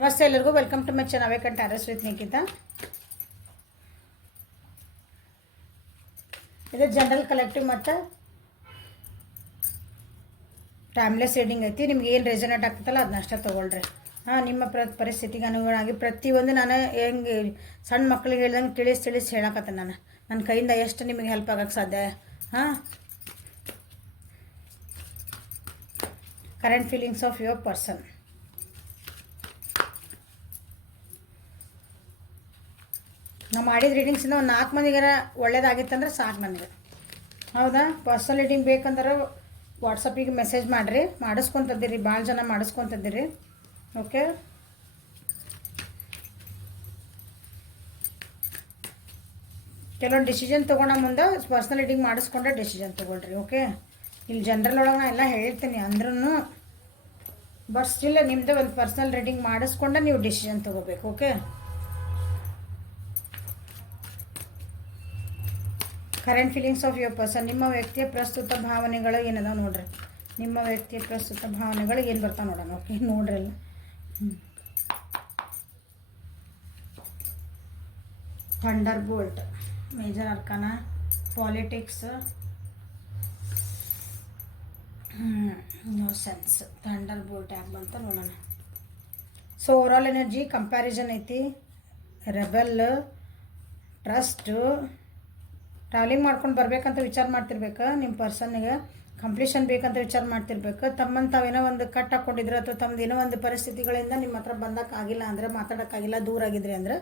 ನಮಸ್ತೆ ಎಲ್ಲರಿಗೂ welcome to my channel awake and tarot with Nikhita. ಇದು ಜನರಲ್ ಕಲೆಕ್ಟಿವ್ ಮತ್ತು ಟೈಮ್ಲೆಸ್ ರೀಡಿಂಗ್ ಐತಿ. ನಿಮ್ಗೆ ಏನು ರೆಸನೇಟ್ ಆಗ್ತದಲ್ಲ ಅದನ್ನ ಅಷ್ಟೇ ತೊಗೊಳ್ರಿ. ನಿಮ್ಮ ಪರಿಸ್ಥಿತಿಗೆ ಅನುಗುಣವಾಗಿ ಪ್ರತಿಯೊಂದು ನಾನು ಹೆಂಗೆ ಸಣ್ಣ ಮಕ್ಕಳಿಗೆ ಹೇಳ್ದಂಗೆ ತಿಳಿಸಿ ಹೇಳಕತ್ತೆ. ನನ್ನ ಕೈಯಿಂದ ಎಷ್ಟು ನಿಮಗೆ ಹೆಲ್ಪ್ ಆಗೋಕ್ಕೆ ಸಾಧ್ಯ. Current feelings of your person. ನಾವು ಮಾಡಿದ ರೀಡಿಂಗ್ಸಿಂದ ಒಂದು 4 ಮಂದಿಗಾರ ಒಳ್ಳೇದಾಗಿತ್ತಂದ್ರೆ ಸಾಕು ನನಗೆ. ಹೌದಾ? ಪರ್ಸನಲ್ ರೀಡಿಂಗ್ ಬೇಕಂದ್ರೆ ವಾಟ್ಸಪ್ಪಿಗೆ ಮೆಸೇಜ್ ಮಾಡಿರಿ. ಮಾಡಿಸ್ಕೊತಿದ್ದೀರಿ, ಭಾಳ ಜನ ಮಾಡಿಸ್ಕೊತಿದ್ದೀರಿ. ಓಕೆ, ಕೆಲವೊಂದು ಡಿಸಿಷನ್ ತೊಗೊಳ್ಳೋ ಮುಂದೆ ಪರ್ಸನಲ್ ರೀಡಿಂಗ್ ಮಾಡಿಸ್ಕೊಂಡ್ರೆ ಡಿಸಿಷನ್ ತೊಗೊಳ್ರಿ. ಓಕೆ, ಇಲ್ಲಿ ಜನರಲ್ ಒಳಗೆ ನಾನು ಎಲ್ಲ ಹೇಳ್ತೀನಿ ಅಂದ್ರೂ ಬಟ್ ಸ್ಟಿಲ್ ನಿಮ್ಮದು ಒಂದು ಪರ್ಸನಲ್ ರೀಡಿಂಗ್ ಮಾಡಿಸ್ಕೊಂಡೆ ನೀವು ಡಿಸಿಷನ್ ತೊಗೋಬೇಕು. Okay, current feelings of your person. ನಿಮ್ಮ ವ್ಯಕ್ತಿಯ ಪ್ರಸ್ತುತ ಭಾವನೆಗಳು ಏನದಾವ ನೋಡ್ರಿ. ನಿಮ್ಮ ವ್ಯಕ್ತಿಯ ಪ್ರಸ್ತುತ ಭಾವನೆಗಳು ಏನು ಬರ್ತಾವೆ ನೋಡೋಣ. ಓಕೆ, ನೋಡ್ರಿ ಅಲ್ಲ. Thunderbolt, major arcana, politics, no sense. Thunderbolt ಯಾಕೆ ಬಂತ ನೋಡೋಣ. ಸೊ ಓವರಾಲ್ ಎನರ್ಜಿ ಕಂಪ್ಯಾರಿಸನ್ ಐತಿ, ರೆಬೆಲ್, ಟ್ರಸ್ಟು, ಟ್ರಾವೆಲಿಂಗ್ ಮಾಡ್ಕೊಂಡು ಬರ್ಬೇಕಂತ ವಿಚಾರ ಮಾಡ್ತಿರ್ಬೇಕು. ನಿಮ್ಮ ಪರ್ಸನ್ನಿಗೆ ಕಂಪ್ಲೀಷನ್ ಬೇಕಂತ ವಿಚಾರ ಮಾಡ್ತಿರ್ಬೇಕು. ತಮ್ಮನ್ನು ತಾವೇನೋ ಒಂದು ಕಟ್ ಹಾಕ್ಕೊಂಡಿದ್ರು ಅಥವಾ ತಮ್ಮದು ಏನೋ ಒಂದು ಪರಿಸ್ಥಿತಿಗಳಿಂದ ನಿಮ್ಮ ಹತ್ರ ಬಂದಕ್ಕಾಗಿಲ್ಲ ಅಂದರೆ, ಮಾತಾಡೋಕ್ಕಾಗಿಲ್ಲ, ದೂರ ಆಗಿದ್ರಿ ಅಂದ್ರೆ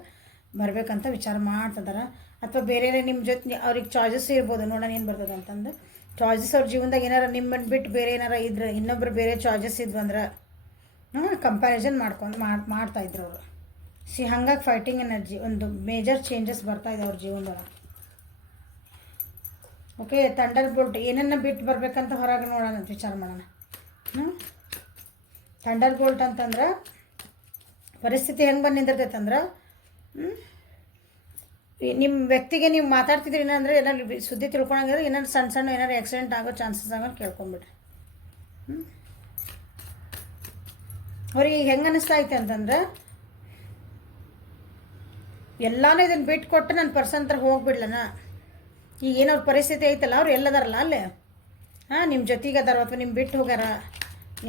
ಬರಬೇಕಂತ ವಿಚಾರ ಮಾಡ್ತಿದಾರೆ. ಅಥವಾ ಬೇರೆ ನಿಮ್ಮ ಜೊತೆ ಅವ್ರಿಗೆ ಚಾಯ್ಸಸ್ ಇರ್ಬೋದು. ನೋಡೋಣ ಏನು ಬರ್ತದೆ ಅಂತಂದು. ಚಾಯ್ಸಸ್ ಅವ್ರ ಜೀವನದಾಗ ಏನಾರು ನಿಮ್ಮನ್ನು ಬಿಟ್ಟು ಬೇರೆ ಏನಾರು ಇದ್ರೆ, ಇನ್ನೊಬ್ರು ಬೇರೆ ಚಾಯ್ಸಸ್ ಇದ್ವು ಅಂದ್ರೆ ಕಂಪ್ಯಾರಿಸನ್ ಮಾಡ್ತಾಯಿದ್ರು ಅವರು. ಹಾಗಾಗಿ ಫೈಟಿಂಗ್ ಎನರ್ಜಿ, ಒಂದು ಮೇಜರ್ ಚೇಂಜಸ್ ಬರ್ತಾಯಿದೆ ಅವ್ರ ಜೀವನದೊಳಗೆ. ಓಕೆ, ಥಂಡರ್ ಬೋಲ್ಟ್ ಏನನ್ನ ಬಿಟ್ಟು ಬರಬೇಕಂತ ಹೊರಗೆ ನೋಡೋಣ ಅಂತ ವಿಚಾರ ಮಾಡೋಣ. ಥಂಡರ್ ಬೋಲ್ಟ್ ಅಂತಂದ್ರೆ ಪರಿಸ್ಥಿತಿ ಹೆಂಗೆ ಬಂದು ನಿಂದಿರ್ತೈತೆ ಅಂದ್ರೆ, ನಿಮ್ಮ ವ್ಯಕ್ತಿಗೆ ನೀವು ಮಾತಾಡ್ತಿದ್ರಿ ಏನಂದ್ರೆ ಏನಾದ್ರು ಸುದ್ದಿ ತಿಳ್ಕೊಳಂಗಿದ್ರೆ ಏನಾದ್ರು ಸಣ್ಣ ಏನಾದ್ರು ಆಕ್ಸಿಡೆಂಟ್ ಆಗೋ ಚಾನ್ಸಸ್ ಆಗೋ ಕೇಳ್ಕೊಂಬಿಡ್ರಿ. ಅವ್ರಿಗೆ ಈಗ ಹೆಂಗೆ ಅನ್ನಿಸ್ತಾ ಐತೆ ಅಂತಂದ್ರೆ, ಎಲ್ಲಾನು ಇದನ್ನು ಬಿಟ್ಟು ಕೊಟ್ಟು ನನ್ನ ಪರ್ಸನ್ ಹತ್ರ ಹೋಗ್ಬಿಡ್ಲನ. ಈಗ ಏನವ್ರ ಪರಿಸ್ಥಿತಿ ಐತಲ್ಲ, ಅವ್ರು ಎಲ್ಲದಾರಲ್ಲ ಅಲ್ಲೇ ನಿಮ್ಮ ಜೊತೆಗೆ ಅದಾರ ಅಥವಾ ನಿಮ್ಮ ಬಿಟ್ಟು ಹೋಗ್ಯಾರ,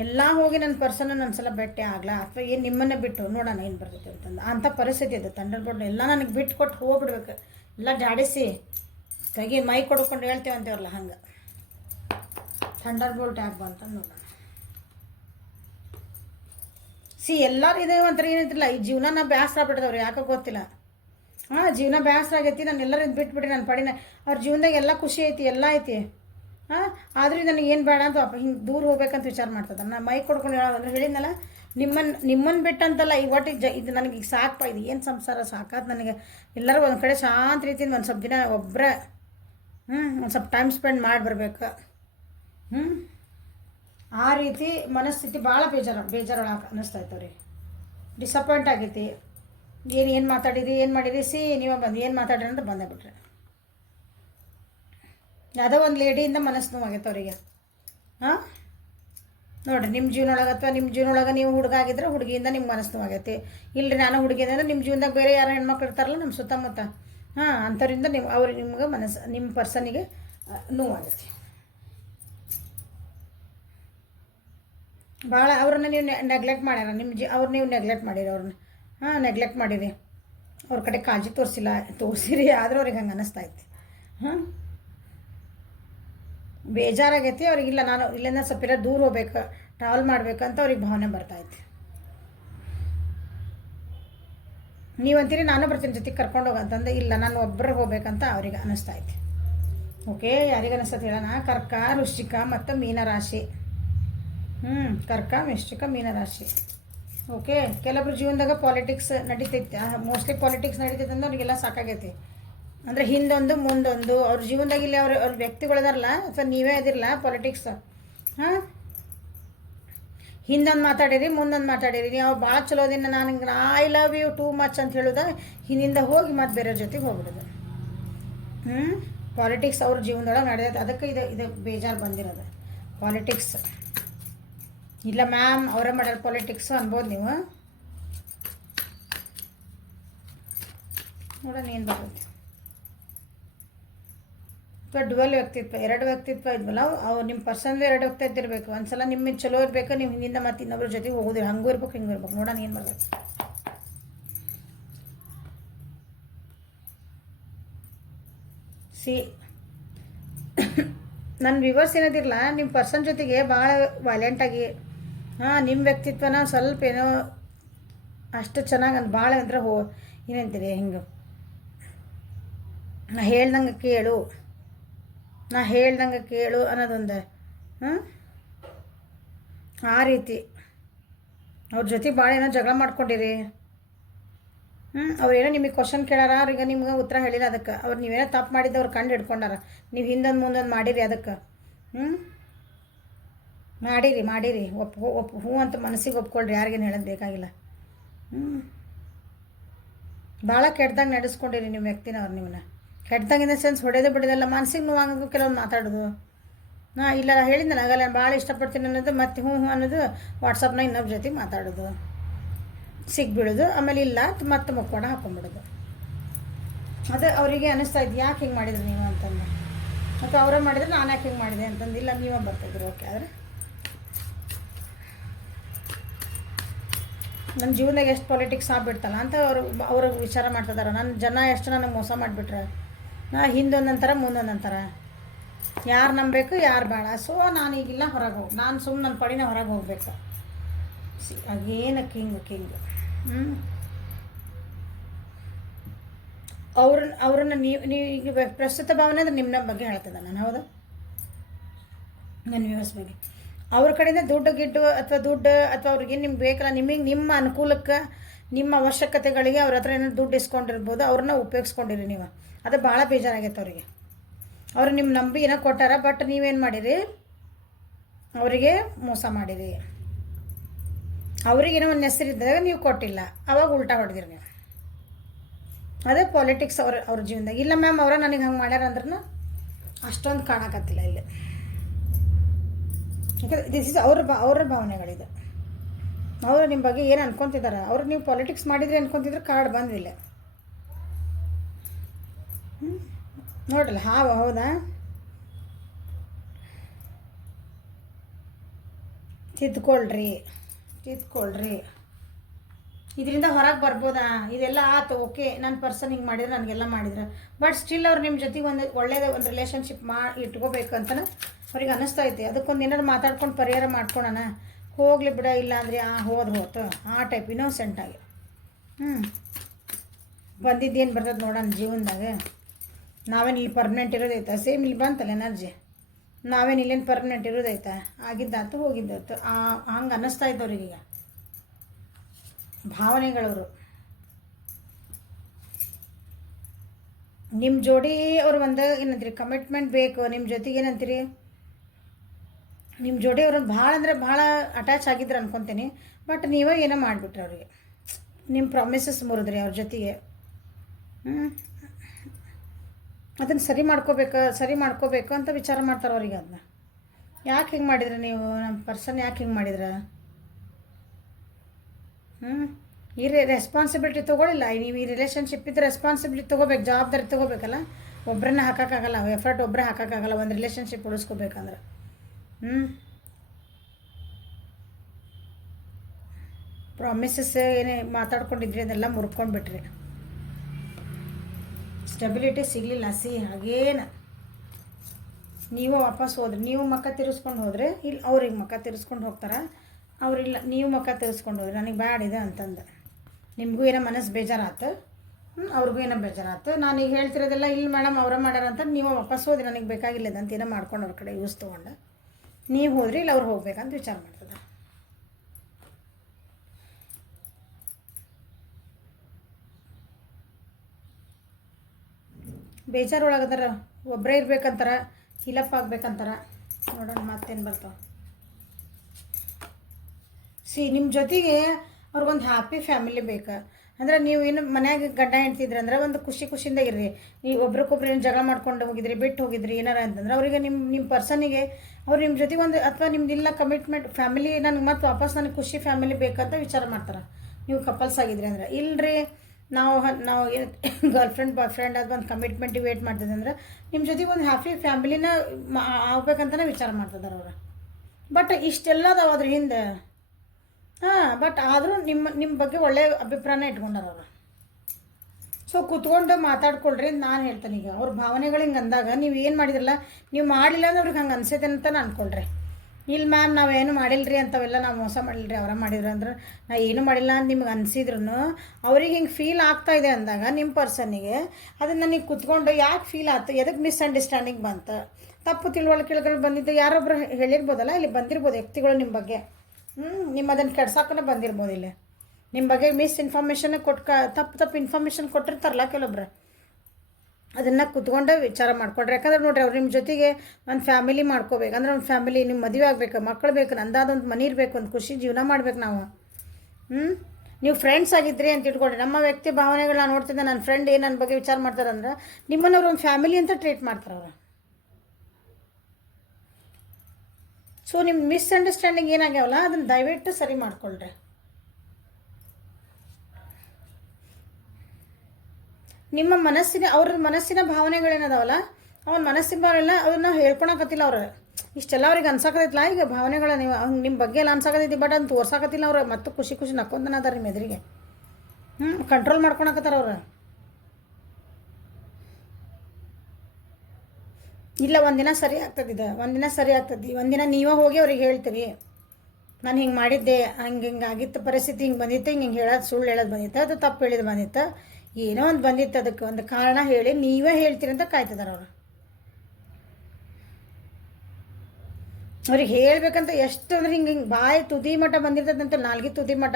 ಎಲ್ಲ ಹೋಗಿ ನನ್ನ ಪರ್ಸನ್ ಒಂದ್ಸಲ ಭೇಟಿ ಆಗ್ಲಾ ಅಥವಾ ಏನು ನಿಮ್ಮನ್ನೇ ಬಿಟ್ಟು ನೋಡೋಣ ಏನು ಬರ್ತೈತೆ ಅಂತಂದು ಅಂಥ ಪರಿಸ್ಥಿತಿ ಇದೆ. ಥಂಡರ್ ಬೋಲ್ಟ್ ಎಲ್ಲ ನನಗೆ ಬಿಟ್ಟು ಕೊಟ್ಟು ಹೋಗ್ಬಿಡ್ಬೇಕು, ಎಲ್ಲ ಜಾಡಿಸಿ ತೆಗಿ ಮೈ ಕೊಡ್ಕೊಂಡು ಹೇಳ್ತೇವೆ ಅಂತೇವಲ್ಲ ಹಂಗೆ. ಥಂಡರ್ ಬೋಲ್ಟ್ ಯಾಕೆ ಬಂತ ನೋಡೋಣ. ಎಲ್ಲರೂ ಇದೆ ಒಂಥರ ಏನಂತಿಲ್ಲ, ಈ ಜೀವನ ಬೇಸರ ಆಗ್ಬಿಟ್ಟದವ್ರು, ಯಾಕೆ ಗೊತ್ತಿಲ್ಲ. ಜೀವನ ಬೇಸರ ಆಗೈತಿ, ನಾನು ಎಲ್ಲರಿಂದ ಬಿಟ್ಬಿಟ್ರಿ ನನ್ನ ಪಡಿನ. ಅವ್ರ ಜೀವನದಾಗ ಎಲ್ಲ ಖುಷಿ ಐತಿ, ಎಲ್ಲ ಐತಿ. ಆದ್ರೂ ನನಗೆ ಏನು ಬೇಡ ಅಂತ ಹಿಂಗೆ ದೂರ ಹೋಗ್ಬೇಕಂತ ವಿಚಾರ ಮಾಡ್ತದೆ. ನಾನು ಮೈ ಕೊಡ್ಕೊಂಡು ಹೇಳೋದಂದ್ರೆ ಹೇಳಿದ್ನಲ್ಲ, ನಿಮ್ಮನ್ನು ಬಿಟ್ಟಂತಲ್ಲ, ಈಗ ಒಟ್ಟು ಇದು ನನಗೆ ಈಗ ಸಾಕಪ್ಪ, ಇದು ಏನು ಸಂಸಾರ ಸಾಕಾತ್ ನನಗೆ. ಎಲ್ಲರೂ ಒಂದು ಕಡೆ ಶಾಂತ ರೀತಿಯಿಂದ ಒಂದು ಸ್ವಲ್ಪ ದಿನ ಒಬ್ಬರೇ ಒಂದು ಸ್ವಲ್ಪ ಟೈಮ್ ಸ್ಪೆಂಡ್ ಮಾಡಿ ಬರ್ಬೇಕು. ಆ ರೀತಿ ಮನಸ್ಥಿತಿ ಭಾಳ ಬೇಜಾರೊಳಗೆ ಅನ್ನಿಸ್ತಾ ಇರ್ತವ್ರಿ. ಡಿಸಪಾಯಿಂಟ್ ಆಗೈತಿ. ಏನು ಮಾತಾಡಿರಿ, ಏನು ಮಾಡಿರಿ, ನೀವು ಬಂದು ಏನು ಮಾತಾಡ್ರಿ ಅಂತ ಬಂದೇ ಬಿಟ್ರೆ. ಯಾವುದೋ ಒಂದು ಲೇಡಿಯಿಂದ ಮನಸ್ಸು ನೋವಾಗೈತೆ ಅವರಿಗೆ. ನೋಡಿರಿ, ನಿಮ್ಮ ಜೀವನೊಳಗೆ ಅಥವಾ ನಿಮ್ಮ ಜೀವನೊಳಗೆ ನೀವು ಹುಡುಗ ಆಗಿದ್ರೆ ಹುಡುಗಿಯಿಂದ ನಿಮ್ಗೆ ಮನಸ್ಸು ನೋವಾಗೈತಿ. ಇಲ್ಲರಿ ನಾನು ಹುಡುಗಿ ಅಂದರೆ ನಿಮ್ಮ ಜೀವನದಾಗ ಬೇರೆ ಯಾರು ಹೆಣ್ಮಕ್ಳು ಇರ್ತಾರಲ್ಲ ನಮ್ಮ ಸುತ್ತಮುತ್ತ, ಅಂಥವ್ರಿಂದ ನಿಮ್ಗೆ ನಿಮ್ಮ ಪರ್ಸನಿಗೆ ನೋವಾಗೈತಿ ಭಾಳ. ಅವ್ರನ್ನ ನೀವು ನೆಗ್ಲೆಕ್ಟ್ ಮಾಡ್ಯಾರ, ಅವ್ರು ನೀವು ನೆಗ್ಲೆಕ್ಟ್ ಮಾಡಿರಿ, ಅವ್ರನ್ನ ನೆಗ್ಲೆಕ್ಟ್ ಮಾಡಿರಿ, ಅವ್ರ ಕಡೆ ಕಾಳಜಿ ತೋರಿಸಿರಿ. ಆದರೂ ಅವ್ರಿಗೆ ಹಂಗೆ ಅನ್ನಿಸ್ತಾ ಐತಿ. ಬೇಜಾರಾಗೈತಿ ಅವ್ರಿಗಿಲ್ಲ, ನಾನು ಇಲ್ಲಿಂದ ಸ್ವಲ್ಪ ದೂರ ಹೋಗ್ಬೇಕು, ಟ್ರಾವೆಲ್ ಮಾಡ್ಬೇಕಂತ ಅವ್ರಿಗೆ ಭಾವನೆ ಬರ್ತೈತಿ. ನೀವಂತೀರಿ ನಾನು ಬರ್ತೀನಿ ಜೊತೆಗೆ ಕರ್ಕೊಂಡು ಹೋಗಂತಂದು, ಇಲ್ಲ ನಾನು ಒಬ್ಬರು ಹೋಗ್ಬೇಕಂತ ಅವ್ರಿಗೆ ಅನ್ನಿಸ್ತಾ ಐತಿ. ಓಕೆ, ಯಾರಿಗೆ ಅನ್ನಿಸ್ತದೆ ಹೇಳೋಣ. ಕರ್ಕ, ವೃಶ್ಚಿಕ ಮತ್ತು ಮೀನರಾಶಿ. ಕರ್ಕ, ವೃಶ್ಚಿಕ, ಮೀನರಾಶಿ. ಓಕೆ, ಕೆಲವೊಬ್ರು ಜೀವನದಾಗ ಪಾಲಿಟಿಕ್ಸ್ ನಡೀತೈತಿ. ಮೋಸ್ಟ್ಲಿ ಪಾಲಿಟಿಕ್ಸ್ ನಡೀತೈತೆ ಅಂದ್ರೆ ಅವ್ರಿಗೆಲ್ಲ ಸಾಕಾಗೈತಿ. ಅಂದರೆ ಹಿಂದೊಂದು ಮುಂದೊಂದು ಅವ್ರ ಜೀವನದಾಗ ಇಲ್ಲಿ ಅವ್ರ ವ್ಯಕ್ತಿಗಳದಾರಲ್ಲ ಅಥವಾ ನೀವೇ ಅದಿರಲ್ಲ ಪಾಲಿಟಿಕ್ಸ್. ಹಿಂದೊಂದು ಮಾತಾಡಿರಿ, ಮುಂದೊಂದು ಮಾತಾಡಿರಿ. ನೀವು ಭಾಳ ಚಲೋದಿನ ನಾನು I love you too much ಅಂತ ಹೇಳೋದ, ಹಿಂದಿಂದ ಹೋಗಿ ಮತ್ತೆ ಬೇರೆಯವ್ರ ಜೊತೆಗೆ ಹೋಗ್ಬಿಡೋದು. ಪಾಲಿಟಿಕ್ಸ್ ಅವ್ರ ಜೀವನದೊಳಗೆ ನಡೆದೈತೆ. ಅದಕ್ಕೆ ಇದು ಬೇಜಾರು ಬಂದಿರೋದು ಪಾಲಿಟಿಕ್ಸ್. ಇಲ್ಲ ಮ್ಯಾಮ್ ಅವರೇ ಮಾಡ್ಯಾರ ಪಾಲಿಟಿಕ್ಸು ಅನ್ಬೋದು ನೀವು. ನೋಡೋಣ ಏನು ಬರುತ್ತೆ. ಅಥವಾ ಡುವಲ್ ವ್ಯಕ್ತಿತ್ವ, ಎರಡು ವ್ಯಕ್ತಿತ್ವ ಇದ್ವಲ್ಲ ಅವು ನಿಮ್ಮ ಪರ್ಸನ್ದು ಎರಡು ವ್ಯಕ್ತಿತ್ವ ಇರಬೇಕು. ಒಂದು ಸಲ ನಿಮಗೆ ಚಲೋ ಇರಬೇಕು, ನೀವು ಹಿಂದಿಂದ ಮತ್ತು ಇನ್ನೊಬ್ರ ಜೊತೆಗೆ ಹೋಗೋದಿಲ್ಲ, ಹಂಗೂ ಇರ್ಬೇಕು ಹಿಂಗೂ ಇರ್ಬೇಕು. ನೋಡೋಣ ಏನು ಬರ್ತೈತೆ. ಸಿ ನನ್ನ ವ್ಯೂವರ್ಸ್ ಏನದಿರಲ್ಲ, ನಿಮ್ಮ ಪರ್ಸನ್ ಜೊತೆಗೆ ಭಾಳ ವೈಲೆಂಟಾಗಿ ನಿಮ್ಮ ವ್ಯಕ್ತಿತ್ವನ ಸ್ವಲ್ಪ ಏನೋ ಅಷ್ಟು ಚೆನ್ನಾಗಿ ಅಂತ ಭಾಳ ಅಂದ್ರೆ ಏನಂತೀರಿ ಹಿಂಗೆ ನಾ ಹೇಳ್ದಂಗೆ ಕೇಳು ಅನ್ನೋದೊಂದು ಆ ರೀತಿ ಅವ್ರ ಜೊತೆ ಭಾಳ ಏನೋ ಜಗಳ ಮಾಡ್ಕೊಂಡಿರಿ. ಅವ್ರೇನೋ ನಿಮಗೆ ಕ್ವಶನ್ ಕೇಳಾರ, ಅವ್ರಿಗೆ ನಿಮ್ಗೆ ಉತ್ತರ ಹೇಳಿಲ್ಲ. ಅದಕ್ಕೆ ಅವ್ರು ನೀವೇನೋ ತಪ್ಪು ಮಾಡಿದ್ದು ಅವ್ರು ಕಂಡು ಹಿಡ್ಕೊಂಡಾರ, ನೀವು ಹಿಂದೊಂದು ಮುಂದೊಂದು ಮಾಡಿರಿ. ಅದಕ್ಕೆ ಮಾಡಿರಿ ಹ್ಞೂ ಅಂತ ಮನಸ್ಸಿಗೆ ಒಪ್ಕೊಳ್ರಿ, ಯಾರಿಗೇನು ಹೇಳೋದು ಬೇಕಾಗಿಲ್ಲ. ಭಾಳ ಕೆಟ್ಟದಾಗ ನಡೆಸ್ಕೊಂಡಿರಿ ನಿಮ್ಮ ವ್ಯಕ್ತಿನವ್ರು. ನಿಮ್ಮನ್ನ ಕೆಟ್ಟದಾಗ ಇನ್ ದ ಸೆನ್ಸ್ ಹೊಡೆದು ಬಿಡೋದಲ್ಲ, ಮನಸ್ಸಿಗೆ ನೋವಾಗೋದು ಕೆಲವೊಂದು ಮಾತಾಡೋದು. ಇಲ್ಲ ಹೇಳಿದ್ನಲ್ಲ ಆಗಲ್ಲ ಭಾಳ ಇಷ್ಟಪಡ್ತೀನಿ ಅನ್ನೋದು, ಮತ್ತು ಹ್ಞೂ ಅನ್ನೋದು ವಾಟ್ಸಪ್ನಾಗ ಇನ್ನೊಬ್ಬ ಜೊತೆ ಮಾತಾಡೋದು, ಸಿಗ್ಬಿಡೋದು, ಆಮೇಲೆ ಇಲ್ಲ ಮತ್ತೆ ಮುಕ್ಕೋಣ ಹಾಕೊಂಡ್ಬಿಡೋದು. ಅದು ಅವರಿಗೆ ಅನ್ನಿಸ್ತಾ ಇದ್ದು ಯಾಕೆ ಹಿಂಗೆ ಮಾಡಿದ್ರಿ ನೀವು ಅಂತಂದು, ಮತ್ತು ಅವರೇ ಮಾಡಿದ್ರೆ ನಾನು ಯಾಕೆ ಹಿಂಗೆ ಮಾಡಿದೆ ಅಂತಂದು. ಇಲ್ಲ ನೀವೇ ಬರ್ತಾಯಿದ್ರು ಓಕೆ. ಆದರೆ ನನ್ನ ಜೀವನದಾಗ ಎಷ್ಟು ಪಾಲಿಟಿಕ್ಸ್ ಆಗ್ಬಿಡ್ತಲ್ಲ ಅಂತ ಅವ್ರಿಗೆ ವಿಚಾರ ಮಾಡ್ತಿದ್ದಾರೆ. ನನ್ನ ಜನ ಎಷ್ಟು ನನಗೆ ಮೋಸ ಮಾಡಿಬಿಟ್ರೆ, ನಾ ಹಿಂದೊಂದಂತರ ಮುಂದೊಂದಂತರ, ಯಾರು ನಂಬಬೇಕು ಯಾರು ಬೇಡ. ಸೊ ನಾನು ಈಗಿಲ್ಲ ಹೊರಗೆ ನಾನು ಸುಮ್ಮನೆ ನನ್ನ ಪಡಿನ ಹೊರಗೆ ಹೋಗ್ಬೇಕು. ಅಗೇನ ಕಿಂಗ್ ಅವ್ರನ್ನ ನೀವು ಈಗ ಪ್ರಸ್ತುತ ಭಾವನೆ ಅಂದರೆ ನಿಮ್ಮ ಬಗ್ಗೆ ಹೇಳ್ತಿದ್ದೆ ನಾನು. ಹೌದಾ, ನನ್ನ ವ್ಯೂವರ್ಸ್ ಬಗ್ಗೆ ಅವ್ರ ಕಡೆಯಿಂದ ದುಡ್ಡು ಅಥವಾ ಅವ್ರಿಗೆ ನಿಮ್ಗೆ ಬೇಕಲ್ಲ, ನಿಮ್ಮ ಅನುಕೂಲಕ್ಕೆ ನಿಮ್ಮ ಅವಶ್ಯಕತೆಗಳಿಗೆ ಅವ್ರ ಹತ್ರ ಏನೋ ದುಡ್ಡು ಇಸ್ಕೊಂಡಿರ್ಬೋದು, ಅವ್ರನ್ನ ಉಪಯೋಗಿಸ್ಕೊಂಡಿರಿ ನೀವು. ಅದು ಭಾಳ ಬೇಜಾರಾಗೈತೆ ಅವರಿಗೆ. ಅವರು ನಿಮ್ಮ ನಂಬಿ ಏನೋ ಕೊಟ್ಟಾರ, ಬಟ್ ನೀವೇನು ಮಾಡಿರಿ, ಅವರಿಗೆ ಮೋಸ ಮಾಡಿರಿ. ಅವ್ರಿಗೇನೋ ಒಂದು ಹೆಸರಿದ್ದಾಗ ನೀವು ಕೊಟ್ಟಿಲ್ಲ, ಅವಾಗ ಉಲ್ಟಾ ಹೊಡೆದಿರಿ ನೀವು. ಅದೇ ಪಾಲಿಟಿಕ್ಸ್ ಅವ್ರ ಜೀವನದಾಗ. ಇಲ್ಲ ಮ್ಯಾಮ್ ಅವರ ನನಗೆ ಹಂಗೆ ಮಾಡ್ಯಾರ ಅಂದ್ರೂ ಅಷ್ಟೊಂದು ಕಾಣಕತ್ತಿಲ್ಲ ಇಲ್ಲಿ. ಯಾಕಂದರೆ ದಿಸ್ ಇಸ್ ಅವ್ರ ಭಾವನೆಗಳಿದೆ. ಅವರು ನಿಮ್ಮ ಬಗ್ಗೆ ಏನು ಅನ್ಕೊತಿದ್ದಾರೆ, ಅವ್ರು ನೀವು ಪಾಲಿಟಿಕ್ಸ್ ಮಾಡಿದ್ರಿ ಅನ್ಕೊತಿದ್ರೆ ಕಾರ್ಡ್ ಬಂದಿಲ್ಲ. ನೋಡಲ್ಲ ಹೌದಾ, ತಿದ್ಕೊಳ್ರಿ. ಇದರಿಂದ ಹೊರಗೆ ಬರ್ಬೋದಾ, ಇದೆಲ್ಲ ಆಯ್ತು ಓಕೆ, ನನ್ನ ಪರ್ಸನ್ ಹಿಂಗೆ ಮಾಡಿದ್ರೆ ನನಗೆಲ್ಲ ಮಾಡಿದ್ರೆ, ಬಟ್ ಸ್ಟಿಲ್ ಅವ್ರು ನಿಮ್ಮ ಜೊತೆಗೆ ಒಳ್ಳೆಯದ ಒಂದು ರಿಲೇಷನ್ಶಿಪ್ ಇಟ್ಕೋಬೇಕು ಅಂತಲೇ ಅವ್ರಿಗೆ ಅನ್ನಿಸ್ತಾ ಐತಿ. ಅದಕ್ಕೊಂದು ಏನಾರು ಮಾತಾಡ್ಕೊಂಡು ಪರಿಹಾರ ಮಾಡ್ಕೊಳೋಣ, ಹೋಗಲಿ ಬಿಡ, ಇಲ್ಲ ಅಂದರೆ ಹೋತು ಆ ಟೈಪ್ ಇನ್ನೋಸೆಂಟಾಗಿ ಬಂದಿದ್ದೇನು ಬರ್ತದೆ ನೋಡೋಣ ಜೀವನದಾಗ. ನಾವೇನು ಇಲ್ಲಿ ಪರ್ಮನೆಂಟ್ ಇರೋದೈತಾ, ಸೇಮ್ ಇಲ್ಲಿ ಬಂತಲ್ಲ ಎನರ್ಜಿ, ನಾವೇನು ಇಲ್ಲೇನು ಪರ್ಮನೆಂಟ್ ಇರೋದೈತಾ, ಆಗಿದ್ದಾತು ಹೋಗಿದ್ದಾತು ಹಂಗೆ ಅನ್ನಿಸ್ತಾ ಇದ್ದವ್ರಿಗೀಗ ಭಾವನೆಗಳವರು. ನಿಮ್ಮ ಜೋಡಿ ಅವ್ರು ಏನಂತೀರಿ ಕಮಿಟ್ಮೆಂಟ್ ಬೇಕು, ನಿಮ್ಮ ಜೊತೆಗೆ ಏನಂತೀರಿ, ನಿಮ್ಮ ಜೋಡಿ ಅವ್ರು ಭಾಳ ಅಂದರೆ ಭಾಳ ಅಟ್ಯಾಚ್ ಆಗಿದ್ರು ಅನ್ಕೊತೀನಿ. ಬಟ್ ನೀವೇ ಏನೋ ಮಾಡಿಬಿಟ್ರಿ ಅವ್ರಿಗೆ, ನಿಮ್ಮ ಪ್ರಾಮಿಸಸ್ ಮುರಿದ್ರಿ ಅವ್ರ ಜೊತೆಗೆ. ಅದನ್ನು ಸರಿ ಮಾಡ್ಕೋಬೇಕು ಅಂತ ವಿಚಾರ ಮಾಡ್ತಾರೆ ಅವ್ರಿಗೆ. ಅದನ್ನ ಯಾಕೆ ಹಿಂಗೆ ಮಾಡಿದ್ರಿ ನೀವು, ನಮ್ಮ ಪರ್ಸನ್ ಯಾಕೆ ಹಿಂಗೆ ಮಾಡಿದ್ರ? ಈ ರೆಸ್ಪಾನ್ಸಿಬಿಲಿಟಿ ತೊಗೊಳಿಲ್ಲ ನೀವು. ಈ ರಿಲೇಷನ್ಶಿಪ್ ಇದ್ದರೆ ರೆಸ್ಪಾನ್ಸಿಬಿಲಿಟಿ ತೊಗೋಬೇಕು, ಜವಾಬ್ದಾರಿ ತೊಗೋಬೇಕಲ್ಲ. ಒಬ್ಬರನ್ನ ಹಾಕೋಕ್ಕಾಗಲ್ಲ, ಎಫರ್ಟ್ ಒಬ್ಬರೇ ಹಾಕೋಕ್ಕಾಗಲ್ಲ ಒಂದು ರಿಲೇಷನ್ಶಿಪ್ ಉಳಿಸ್ಕೋಬೇಕಂದ್ರೆ. ಪ್ರಾಮಿಸಸ್ ಏನೇ ಮಾತಾಡ್ಕೊಂಡಿದ್ರಿ ಅದೆಲ್ಲ ಮುರ್ಕೊಂಡ್ಬಿಟ್ರಿ, ಸ್ಟೆಬಿಲಿಟಿ ಸಿಗಲಿಲ್ಲ. ಹಾಗೇನು ನೀವು ವಾಪಸ್ ಹೋದ್ರಿ, ನೀವು ಮುಖ ತಿರ್ಸ್ಕೊಂಡು ಹೋದರೆ ಇಲ್ಲಿ ಅವ್ರಿಗೆ ಮುಖ ತಿರ್ಸ್ಕೊಂಡು ಹೋಗ್ತಾರೆ. ಅವರಿಲ್ಲ, ನೀವು ಮುಖ ತಿರ್ಸ್ಕೊಂಡು ಹೋದ್ರಿ ನನಗೆ ಬ್ಯಾಡಿದೆ ಅಂತಂದು. ನಿಮಗೂ ಏನೋ ಮನಸ್ಸು ಬೇಜಾರಾಯ್ತು, ಅವ್ರಿಗೂ ಏನೋ ಬೇಜಾರಾಯ್ತು. ನಾನು ಈಗ ಹೇಳ್ತಿರೋದೆಲ್ಲ ಇಲ್ಲಿ ಮೇಡಮ್ ಅವರ ಮಾಡ್ಯಾರ ಅಂತ ನೀವು ವಾಪಸ್ ಹೋದ್ರಿ, ನನಗೆ ಬೇಕಾಗಿಲ್ಲದ ಅಂತ ಏನೋ ಮಾಡ್ಕೊಂಡು ಅವ್ರ ಕಡೆ ಯೂಸ್ ತೊಗೊಂಡು ನೀವು ಹೋದ್ರಿ, ಇಲ್ಲ ಅವ್ರು ಹೋಗ್ಬೇಕಂತ ವಿಚಾರ ಮಾಡ್ತದೆ. ಬೇಜಾರೊಳಗದಾರ, ಒಬ್ಬರೇ ಇರ್ಬೇಕಂತಾರ, ಹಿಲಪ್ ಆಗ್ಬೇಕಂತಾರ. ನೋಡೋಣ ಮತ್ತೇನು ಬರ್ತಾವೆ. ನಿಮ್ಮ ಜೊತೆಗೆ ಅವ್ರಿಗೊಂದು ಹ್ಯಾಪಿ ಫ್ಯಾಮಿಲಿ ಬೇಕು. ಅಂದರೆ ನೀವು ಏನು ಮನ್ಯಾಗ ಗಂಡ ಹೆಂಡ್ತಿದ್ರಿ ಅಂದ್ರೆ ಒಂದು ಖುಷಿಯಿಂದ ಇರ್ರಿ. ನೀವು ಒಬ್ರಿಗೊಬ್ರು ಏನು ಜಗಳ ಮಾಡ್ಕೊಂಡು ಹೋಗಿದ್ರಿ, ಬಿಟ್ಟು ಹೋಗಿದ್ರಿ ಏನಾರ ಅಂತಂದ್ರೆ ಅವರಿಗೆ ನಿಮ್ಮ ಪರ್ಸನಿಗೆ ಅವ್ರು ನಿಮ್ಮ ಜೊತೆಗೆ ಒಂದು ಅಥವಾ ನಿಮ್ದಿಲ್ಲ ಕಮಿಟ್ಮೆಂಟ್ ಫ್ಯಾಮಿಲಿ, ನನಗೆ ಮತ್ತೆ ವಾಪಸ್ ನನಗೆ ಖುಷಿ ಫ್ಯಾಮಿಲಿ ಬೇಕಂತ ವಿಚಾರ ಮಾಡ್ತಾರೆ. ನೀವು ಕಪಲ್ಸ್ ಆಗಿದ್ರಿ ಅಂದ್ರೆ. ಇಲ್ಲರಿ ನಾವು ಗರ್ಲ್ ಫ್ರೆಂಡ್ ಬಾಯ್ ಫ್ರೆಂಡ್ ಅದು ಒಂದು ಕಮಿಟ್ಮೆಂಟಿಗೆ ವೇಟ್ ಮಾಡ್ತಿದ್ದೆ ಅಂದ್ರೆ ನಿಮ್ಮ ಜೊತೆಗೆ ಒಂದು ಹ್ಯಾಪಿ ಫ್ಯಾಮಿಲಿನ ಆಗ್ಬೇಕಂತಲೇ ವಿಚಾರ ಮಾಡ್ತಿದ್ದಾರೆ ಅವ್ರು. ಬಟ್ ಇಷ್ಟೆಲ್ಲ ಅದಾವ ಅದ್ರ ಹಿಂದೆ. ಹಾಂ, ಬಟ್ ಆದರೂ ನಿಮ್ಮ ಬಗ್ಗೆ ಒಳ್ಳೆಯ ಅಭಿಪ್ರಾಯನ ಇಟ್ಕೊಂಡಾರ ಅವರು. ಸೊ ಕೂತ್ಕೊಂಡು ಮಾತಾಡ್ಕೊಳ್ರಿ ಅಂತ ನಾನು ಹೇಳ್ತೇನೆ. ಈಗ ಅವ್ರ ಭಾವನೆಗಳು ಹಿಂಗೆ ಅಂದಾಗ ನೀವು ಏನು ಮಾಡಿದ್ರಲ್ಲ, ನೀವು ಮಾಡಿಲ್ಲ ಅಂದ್ರೆ ಅವ್ರಿಗೆ ಹಂಗೆ ಅನ್ಸೈತೆ ಅಂತ ಅನ್ಕೊಳ್ರಿ. ಇಲ್ಲ ಮ್ಯಾಮ್ ನಾವೇನು ಮಾಡಿಲ್ಲರಿ ಅಂಥವೆಲ್ಲ, ನಾವು ಮೋಸ ಮಾಡಿಲ್ಲರಿ ಅವರ ಮಾಡಿದ್ರು ಅಂದ್ರೆ ನಾ ಏನೂ ಮಾಡಿಲ್ಲ ಅಂತ ನಿಮ್ಗೆ ಅನಿಸಿದ್ರು ಅವ್ರಿಗೆ ಹಿಂಗೆ ಫೀಲ್ ಆಗ್ತಾಯಿದೆ ಅಂದಾಗ ನಿಮ್ಮ ಪರ್ಸನ್ನಿಗೆ ಅದನ್ನು ನನಗೆ ಕೂತ್ಕೊಂಡು ಯಾಕೆ ಫೀಲ್ ಆಯ್ತು, ಎದಕ್ಕೆ ಮಿಸ್ಅಂಡರ್ಸ್ಟ್ಯಾಂಡಿಂಗ್ ಬಂತು, ತಪ್ಪು ತಿಳುವಳಿಕೆಗಳು ಬಂದಿದ್ದು ಯಾರೊಬ್ಬರು ಹೇಳಿರ್ಬೋದಲ್ಲ, ಇಲ್ಲಿ ಬಂದಿರ್ಬೋದು ವ್ಯಕ್ತಿಗಳು ನಿಮ್ಮ ಬಗ್ಗೆ. ನಿಮ್ಮ ಅದನ್ನು ಕೆಡ್ಸಾಕನೇ ಬಂದಿರ್ಬೋದು. ಇಲ್ಲಿ ನಿಮ್ಮ ಬಗ್ಗೆ ಮಿಸ್ಇನ್ಫಾರ್ಮೇಷನ್ ತಪ್ಪು ಇನ್ಫಾರ್ಮೇಷನ್ ಕೊಟ್ಟಿರ್ತಾರಲ್ಲ ಕೆಲವೊಬ್ರು, ಅದನ್ನು ಕುತ್ಕೊಂಡು ವಿಚಾರ ಮಾಡ್ಕೊಂಡ್ರೆ. ಯಾಕಂದ್ರೆ ನೋಡಿರಿ, ಅವ್ರು ನಿಮ್ಮ ಜೊತೆಗೆ ಒಂದು ಫ್ಯಾಮಿಲಿ ಮಾಡ್ಕೋಬೇಕು ಅಂದ್ರೆ ಒಂದು ಫ್ಯಾಮಿಲಿ ನಿಮ್ಮ ಮದುವೆ ಆಗಬೇಕು, ಮಕ್ಕಳು ಬೇಕು, ನಂದಾದೊಂದು ಮನೆ ಇರಬೇಕು, ಒಂದು ಖುಷಿ ಜೀವನ ಮಾಡ್ಬೇಕು ನಾವು. ನೀವು ಫ್ರೆಂಡ್ಸ್ ಆಗಿದ್ರಿ ಅಂತ ಇಟ್ಕೊಳ್ರಿ. ನಮ್ಮ ವ್ಯಕ್ತಿ ಭಾವನೆಗಳನ್ನ ನೋಡ್ತಿದ್ದೆ, ನನ್ನ ಫ್ರೆಂಡ್ ಏನು ನನ್ನ ಬಗ್ಗೆ ವಿಚಾರ ಮಾಡ್ತಾರಂದ್ರೆ ನಿಮ್ಮನ್ನು ಅವ್ರು ಒಂದು ಫ್ಯಾಮಿಲಿ ಅಂತ ಟ್ರೀಟ್ ಮಾಡ್ತಾರೆ ಅವರು. ಸೊ ನಿಮ್ಮ ಮಿಸ್ಅಂಡರ್ಸ್ಟ್ಯಾಂಡಿಂಗ್ ಏನಾಗ್ಯಾವಲ್ಲ ಅದನ್ನು ದಯವಿಟ್ಟು ಸರಿ ಮಾಡ್ಕೊಳ್ರಿ. ನಿಮ್ಮ ಅವ್ರ ಮನಸ್ಸಿನ ಭಾವನೆಗಳೇನದಾವಲ್ಲ, ಅವನ ಮನಸ್ಸಿನ ಭಾವನೆಲ್ಲ ಅದನ್ನು ಹೇಳ್ಕೊಳಕತ್ತಿಲ್ಲ ಅವ್ರು. ಇಷ್ಟೆಲ್ಲ ಅವ್ರಿಗೆ ಅನ್ಸಾಕತ್ತೈತಿಲ್ಲ ಈಗ ಭಾವನೆಗಳ, ನೀವು ನಿಮ್ಮ ಬಗ್ಗೆ ಎಲ್ಲ ಅನ್ಸಾಕತ್ತೈತಿ, ಬಟ್ ಅದನ್ನು ತೋರ್ಸಾಕತ್ತಿಲ್ಲ ಅವ್ರು. ಮತ್ತು ಖುಷಿ ನಕ್ಕೊಂತನ ಅದಾರ ನಿಮ್ಮ ಎದುರಿಗೆ. ಕಂಟ್ರೋಲ್ ಮಾಡ್ಕೊಳಕತ್ತಾರ ಅವ್ರು. ಇಲ್ಲ, ಒಂದಿನ ಸರಿ ಆಗ್ತದಿದೆ, ಒಂದಿನ ಸರಿ ಆಗ್ತದೆ. ಒಂದಿನ ನೀವೇ ಹೋಗಿ ಅವ್ರಿಗೆ ಹೇಳ್ತೀರಿ, ನಾನು ಹಿಂಗೆ ಮಾಡಿದ್ದೆ, ಹಿಂಗೆ ಆಗಿತ್ತು ಪರಿಸ್ಥಿತಿ, ಹಿಂಗೆ ಬಂದಿತ್ತು, ಹಿಂಗೆ ಹೇಳೋದು ಸುಳ್ಳು ಹೇಳೋದು ಬಂದಿತ್ತು, ಅದು ತಪ್ಪು ಹೇಳಿದ್ದು ಬಂದಿತ್ತು, ಏನೋ ಒಂದು ಬಂದಿತ್ತು, ಅದಕ್ಕೆ ಒಂದು ಕಾರಣ ಹೇಳಿ ನೀವೇ ಹೇಳ್ತೀರಿ ಅಂತ ಕಾಯ್ತಿದ್ದಾರೆ ಅವರು. ಅವ್ರಿಗೆ ಹೇಳ್ಬೇಕಂತ ಎಷ್ಟು ಅಂದ್ರೆ ಹಿಂಗೆ ಬಾಯಿ ತುದಿ ಮಠ ಬಂದಿರ್ತದಂತ, ನಾಲ್ಗೆ ತುದಿ ಮಠ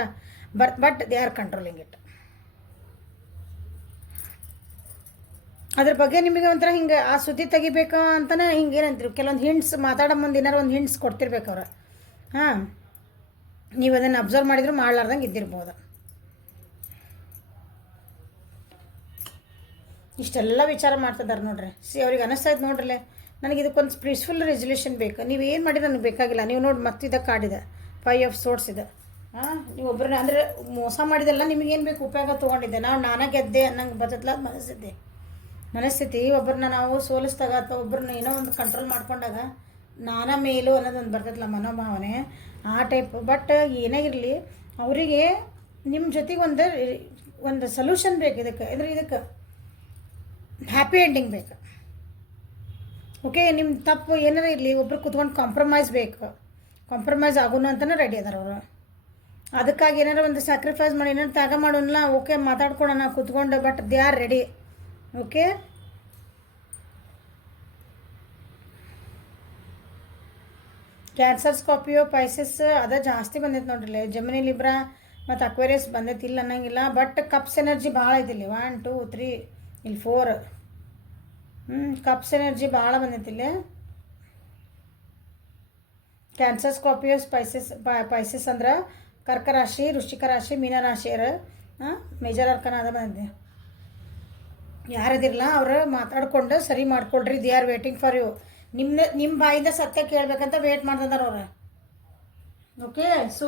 but they are controlling it. ಅದ್ರ ಬಗ್ಗೆ ನಿಮಗೆ ಒಂಥರ ಹಿಂಗೆ ಆ ಸುದ್ದಿ ತೆಗಿಬೇಕು ಅಂತಲೇ ಹಿಂಗೆ ಏನಂತೀರಿ, ಕೆಲವೊಂದು ಹಿಂಟ್ಸ್ ಮಾತಾಡೋ ಮುಂದೆ ಏನಾರು ಒಂದು ಹಿಂಟ್ಸ್ ಕೊಡ್ತಿರ್ಬೇಕು ಅವ್ರು. ಹಾಂ, ನೀವು ಅದನ್ನು ಅಬ್ಸರ್ವ್ ಮಾಡಿದ್ರು ಮಾಡ್ಲಾರ್ದಂಗೆ ಇದ್ದಿರ್ಬೋದು. ಇಷ್ಟೆಲ್ಲ ವಿಚಾರ ಮಾಡ್ತಿದ್ದಾರೆ ನೋಡ್ರಿ. ಅವ್ರಿಗೆ ಅನ್ನಿಸ್ತಾಯ್ತು ನೋಡ್ರಲ್ಲೇ, ನನಗೆ ಇದಕ್ಕೊಂದು ಪೀಸ್ಫುಲ್ ರೆಸಲ್ಯೂಷನ್ ಬೇಕು. ನೀವು ಏನು ಮಾಡಿ ನನಗೆ ಬೇಕಾಗಿಲ್ಲ. ನೀವು ನೋಡಿ ಮತ್ತೆ ಇದಕ್ಕೆ ಕಾಡಿದೆ 5 of Swords ಇದೆ. ನೀವು ಒಬ್ಬರನ್ನ ಅಂದರೆ ಮೋಸ ಮಾಡಿದೆಲ್ಲ ನಿಮಗೇನು ಬೇಕು ಉಪಯೋಗ ತೊಗೊಂಡಿದ್ದೆ. ನಾನೇ ಗೆದ್ದೆ ಅನ್ನಂಗೆ ಬರ್ತಲ್ಲ ಅದು ಮನಸ್ಥಿತಿ. ಒಬ್ಬರನ್ನ ನಾವು ಸೋಲಿಸಿದಾಗ ಅಥವಾ ಒಬ್ಬರನ್ನ ಏನೋ ಒಂದು ಕಂಟ್ರೋಲ್ ಮಾಡ್ಕೊಂಡಾಗ ನಾನಾ ಮೇಲು ಅನ್ನೋದೊಂದು ಬರ್ತೈತಲ್ಲ ಮನೋಭಾವನೆ, ಆ ಟೈಪ್. ಬಟ್ ಏನೇ ಇರಲಿ, ಅವರಿಗೆ ನಿಮ್ಮ ಜೊತೆಗೆ ಒಂದು ಸೊಲ್ಯೂಷನ್ ಬೇಕು ಇದಕ್ಕೆ. ಅಂದರೆ ಇದಕ್ಕೆ ಹ್ಯಾಪಿ ಎಂಡಿಂಗ್ ಬೇಕು. ಓಕೆ, ನಿಮ್ಮ ತಪ್ಪು ಏನಾರ ಇರಲಿ, ಒಬ್ರು ಕುತ್ಕೊಂಡು ಕಾಂಪ್ರಮೈಸ್ ಬೇಕು. ಕಾಂಪ್ರಮೈಸ್ ಆಗೋನು ಅಂತಲೇ ರೆಡಿ ಅದಾರ ಅವರು. ಅದಕ್ಕಾಗಿ ಏನಾರು ಒಂದು ಸ್ಯಾಕ್ರಿಫೈಸ್ ಮಾಡಿ ಏನಾರು ತ್ಯಾಗ ಮಾಡೋಲ್ಲ, ಓಕೆ ಮಾತಾಡ್ಕೊಳೋಣ ಕುತ್ಕೊಂಡು, but they are ready. Okay, cancer, Scorpio, Pisces ಅದ ಜಾಸ್ತಿ ಬಂದೈತೆ ನೋಡ್ರಿ. ಜಮಿನಿ, ಲಿಬ್ರಾ ಮತ್ತು ಅಕ್ವೇರಿಯಸ್ ಬಂದೈತಿ, ಇಲ್ಲ ಅನ್ನಂಗಿಲ್ಲ. ಬಟ್ ಕಪ್ಸ್ ಎನರ್ಜಿ ಭಾಳ ಐತಿ ಇಲ್ಲಿ. 1 2 3 ಇಲ್ಲಿ 4 ಕಪ್ಸ್ ಎನರ್ಜಿ ಭಾಳ ಬಂದೈತಿ ಇಲ್ಲಿ. ಕ್ಯಾನ್ಸರ್, ಸ್ಕಾರ್ಪಿಯೋಸ್, ಪೈಸಸ್ ಅಂದ್ರೆ ಕರ್ಕ ರಾಶಿ, ವೃಶ್ಚಿಕ ರಾಶಿ, ಮೀನ ರಾಶಿಯರು ಮೇಜರ್ ಅರ್ಕನ ಅದ ಬಂದಿದೆ. ಯಾರದಿರಲ್ಲ ಅವರು ಮಾತಾಡ್ಕೊಂಡು ಸರಿ ಮಾಡ್ಕೊಳ್ರಿ. They are waiting for you. ನಿಮ್ಮ ಬಾಯಿಂದ ಸತ್ಯ ಕೇಳಬೇಕಂತ ವೇಟ್ ಮಾಡ್ತಿದ್ದಾರೆ ಅವ್ರು. ಓಕೆ, ಸೊ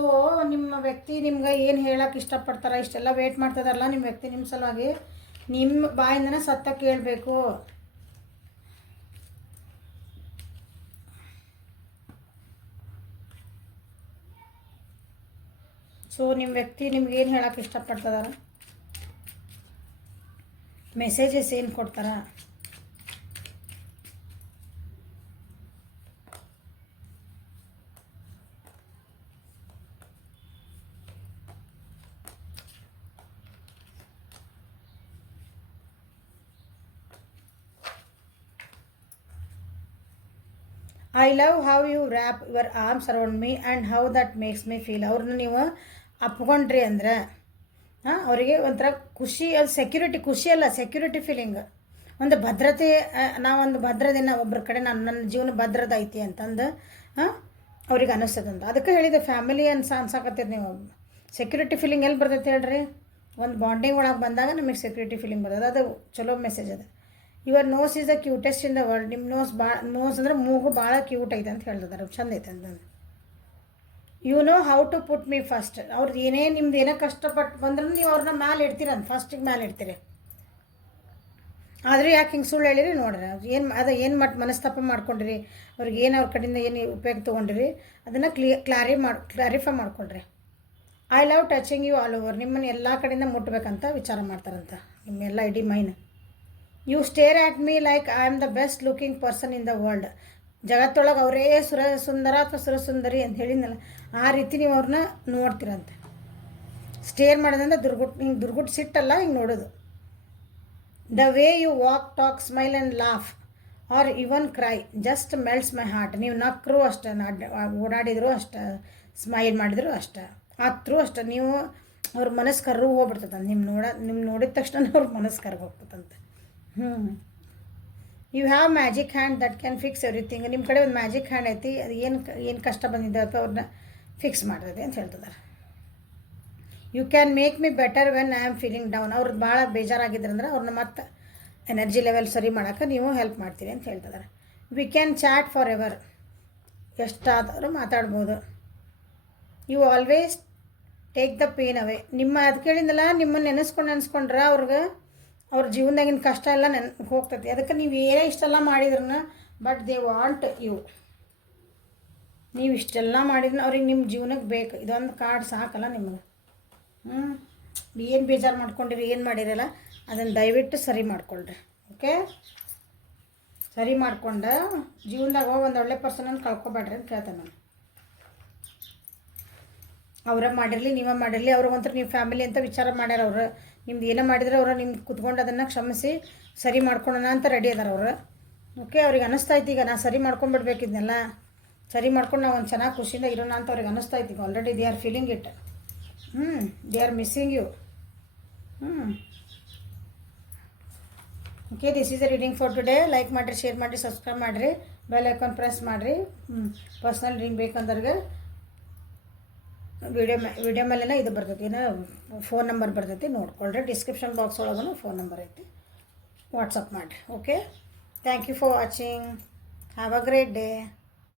ನಿಮ್ಮ ವ್ಯಕ್ತಿ ನಿಮ್ಗೆ ಏನು ಹೇಳಕ್ಕೆ ಇಷ್ಟಪಡ್ತಾರೆ, ಇಷ್ಟೆಲ್ಲ ವೇಟ್ ಮಾಡ್ತಿದಾರಲ್ಲ ನಿಮ್ಮ ವ್ಯಕ್ತಿ ನಿಮ್ಮ ಸಲುವಾಗಿ, ನಿಮ್ಮ ಬಾಯಿಂದನೇ ಸತ್ಯ ಕೇಳಬೇಕು. ಸೊ ನಿಮ್ಮ ವ್ಯಕ್ತಿ ನಿಮ್ಗೆ ಏನು ಹೇಳಕ್ಕೆ ಇಷ್ಟಪಡ್ತಿದಾರ, ಮೆಸೇಜಸ್ ಏನು ಕೊಡ್ತಾರ. I love how you wrap your arms around me and how that makes me feel. ಅವ್ರನ್ನ ನೀವು ಅಪ್ಕೊಂಡ್ರಿ ಅಂದ್ರೆ ಅವರಿಗೆ ಒಂಥರ ಖುಷಿ, ಅದು ಸೆಕ್ಯೂರಿಟಿ, ಖುಷಿ ಅಲ್ಲ ಸೆಕ್ಯೂರಿಟಿ ಫೀಲಿಂಗ್, ಒಂದು ಭದ್ರತೆ. ನಾವೊಂದು ಭದ್ರದಿನ ಒಬ್ಬರ ಕಡೆ ನನ್ನ ಜೀವನ ಭದ್ರತೆ ಐತಿ ಅಂತಂದು ಅವ್ರಿಗೆ ಅನ್ನಿಸ್ತದಂತ. ಅದಕ್ಕೆ ಹೇಳಿದೆ ಫ್ಯಾಮಿಲಿ ಅನ್ಸಾಕತ್ತೀರಿ ನೀವು. ಸೆಕ್ಯೂರಿಟಿ ಫೀಲಿಂಗ್ ಎಲ್ಲಿ ಬರ್ತೈತೆ ಹೇಳ್ರಿ, ಒಂದು ಬಾಂಡಿಂಗ್ ಒಳಗೆ ಬಂದಾಗ ನಮಗೆ ಸೆಕ್ಯೂರಿಟಿ ಫೀಲಿಂಗ್ ಬರ್ತದೆ. ಅದು ಚಲೋ ಮೆಸೇಜ್ ಅದು. Your nose is the cutest in the world. ನಿಮ್ಮ ನೋಸ್ ಅಂದ್ರೆ ಮೂಗು ಭಾಳ ಕ್ಯೂಟ್ ಐತೆ ಅಂತ ಹೇಳ್ತಿದ್ದಾರೆ, ಚಂದ ಐತೆ ಅಂತ. You know how to put me first. ಅವ್ರದ್ದು ಏನೇ ನಿಮ್ದು ಏನೋ ಕಷ್ಟಪಟ್ಟು ಬಂದ್ರೂ ನೀವು ಅವ್ರನ್ನ ಮ್ಯಾಲೆ ಇಡ್ತೀರಂತ, ಫಸ್ಟಿಗೆ ಮ್ಯಾಲೆ ಇಡ್ತೀರಿ. ಆದರೂ ಯಾಕೆ ಹಿಂಗೆ ಸುಳ್ಳು ಹೇಳಿರಿ ನೋಡ್ರಿ, ಏನು ಮನಸ್ತಾಪ ಮಾಡ್ಕೊಂಡಿರಿ, ಅವ್ರಿಗೆ ಏನು ಅವ್ರ ಕಡೆಯಿಂದ ಏನು ಉಪಯೋಗ ತೊಗೊಂಡಿರಿ ಅದನ್ನು ಕ್ಲಾರಿಫೈ ಮಾಡ್ಕೊಳ್ರಿ. I love touching you all over. ನಿಮ್ಮನ್ನು ಎಲ್ಲ ಕಡೆಯಿಂದ ಮುಟ್ಬೇಕಂತ ವಿಚಾರ ಮಾಡ್ತಾರಂತ ನಿಮ್ಮೆಲ್ಲ ಇಡೀ ಮೈನ್. You stare at me like I am the best looking person in the world. ಜಗತ್ತೊಳಗೆ ಅವರೇ ಸುಂದರ ಅಥವಾ ಸುರಸುಂದರಿ ಅಂತ ಹೇಳಿದ್ನಲ್ಲ, ಆ ರೀತಿ ನೀವು ಅವ್ರನ್ನ ನೋಡ್ತೀರಂತೆ. ಸ್ಟೇರ್ ಮಾಡೋದಂದ್ರೆ ದುರ್ಗುಟ್ಟು ಸಿಟ್ಟಲ್ಲ, ಹಿಂಗೆ ನೋಡೋದು. The way you walk, talk, smile and laugh or even cry just melts my heart. ನೀವು ನಕ್ಕರು ಅಷ್ಟೇ, ಓಡಾಡಿದ್ರು ಅಷ್ಟೇ, ಸ್ಮೈಲ್ ಮಾಡಿದ್ರು ಅಷ್ಟೇ, ಅತ್ತರೂ ಅಷ್ಟೇ, ನೀವು ಅವ್ರ ಮನಸ್ಸು ಕರ್ರು ಹೋಗ್ಬಿಡ್ತದಂತೆ. ನಿಮ್ಮ ನೋಡಿದ ತಕ್ಷಣ ಅವ್ರ ಮನಸ್ಸು ಕರ್ಗೆ ಹೋಗ್ತದಂತೆ. You have magic hand that can fix everything. ನಿಮ್ಮ ಕಡೆ ಒಂದು ಮ್ಯಾಜಿಕ್ ಹ್ಯಾಂಡ್ ಐತಿ, ಅದು ಏನು ಕಷ್ಟ ಬಂದಿದೆ ಅಥವಾ ಅವ್ರನ್ನ ಫಿಕ್ಸ್ ಮಾಡ್ತದೆ ಅಂತ ಹೇಳ್ತಿದ್ದಾರೆ. You can make me better when I am feeling down. ಅವ್ರದ್ದು ಭಾಳ ಬೇಜಾರಾಗಿದ್ರಂದ್ರೆ ಅವ್ರನ್ನ ಮತ್ತೆ ಎನರ್ಜಿ ಲೆವೆಲ್ ಸರಿ ಮಾಡೋಕ್ಕೆ ನೀವು ಹೆಲ್ಪ್ ಮಾಡ್ತೀರಿ ಅಂತ ಹೇಳ್ತಿದ್ದಾರೆ. We can chat forever. ಎಷ್ಟಾದರೂ ಮಾತಾಡ್ಬೋದು. You always take the pain away. ಅದು ಕೇಳಿದ್ನಲ್ಲ, ನಿಮ್ಮನ್ನು ನೆನೆಸ್ಕೊಂಡ್ರೆ ಅವ್ರ ಜೀವನದಾಗಿನ ಕಷ್ಟ ಎಲ್ಲ ಹೋಗ್ತೈತಿ. ಅದಕ್ಕೆ ನೀವು ಏನೇ ಇಷ್ಟೆಲ್ಲ ಮಾಡಿದ್ರೂ ಬಟ್ ದೇ ವಾಂಟ್ ಯು. ನೀವು ಇಷ್ಟೆಲ್ಲ ಮಾಡಿದ್ರೆ ಅವ್ರಿಗೆ ನಿಮ್ಮ ಜೀವನಕ್ಕೆ ಬೇಕು. ಇದೊಂದು ಕಾರ್ಡ್ ಸಾಕಲ್ಲ ನಿಮಗೆ. ಏನು ಬೇಜಾರು ಮಾಡ್ಕೊಂಡಿರಿ, ಏನು ಮಾಡಿರಲ್ಲ ಅದನ್ನು ದಯವಿಟ್ಟು ಸರಿ ಮಾಡ್ಕೊಳ್ರಿ. ಓಕೆ, ಸರಿ ಮಾಡ್ಕೊಂಡು ಜೀವನದಾಗ ಒಂದು ಒಳ್ಳೆ ಪರ್ಸನನ್ನು ಕಳ್ಕೊಬೇಡ್ರಿ ಅಂತ ಕೇಳ್ತೇನೆ ನಾನು. ಅವರ ಮಾಡಿರಲಿ ನೀವೇ ಮಾಡಿರಲಿ, ಅವ್ರಿಗಂತೂ ನೀವು ಫ್ಯಾಮಿಲಿ ಅಂತ ವಿಚಾರ ಮಾಡ್ಯಾರ. ಅವರು ನಿಮ್ದು ಏನೋ ಮಾಡಿದ್ರೆ ಅವರು ನಿಮ್ಗೆ ಕುತ್ಕೊಂಡು ಅದನ್ನು ಕ್ಷಮಿಸಿ ಸರಿ ಮಾಡ್ಕೊಳ್ಳೋಣ ಅಂತ ರೆಡಿ ಅದಾರ ಅವರು. ಓಕೆ, ಅವ್ರಿಗೆ ಅನ್ನಿಸ್ತಾಯ್ತು ಈಗ ನಾ ಸರಿ ಮಾಡ್ಕೊಂಡ್ಬಿಡ್ಬೇಕಿದ್ನೆಲ್ಲ, ಸರಿ ಮಾಡ್ಕೊಂಡು ನಾವು ಒಂದು ಚೆನ್ನಾಗಿ ಖುಷಿಯಿಂದ ಇರೋಣ ಅಂತ ಅವ್ರಿಗೆ ಅನ್ನಿಸ್ತಾಯ್ತು ಈಗ. Already they are feeling it. They are missing you. Okay, this is the reading for today. Like ಮಾಡಿರಿ, ಶೇರ್ ಮಾಡಿರಿ, ಸಬ್ಸ್ಕ್ರೈಬ್ ಮಾಡಿರಿ, ಬೆಲ್ ಐಕಾನ್ ಪ್ರೆಸ್ ಮಾಡಿರಿ. ಪರ್ಸ್ನಲ್ ರೀಡಿಂಗ್ ಬೇಕಂದ್ರೆ ವಿಡಿಯೋ ಮೇಲೆನೇ ಇದು ಬರ್ತೈತಿ, ಏನೋ ಫೋನ್ ನಂಬರ್ ಬರ್ತೈತಿ, ನೋಡ್ಕೊಳ್ರಿ. ಡಿಸ್ಕ್ರಿಪ್ಷನ್ ಬಾಕ್ಸ್ ಒಳಗೂ ಫೋನ್ ನಂಬರ್ ಐತಿ, ವಾಟ್ಸಪ್ ಮಾಡಿರಿ. Okay, thank you for watching. Have a great day.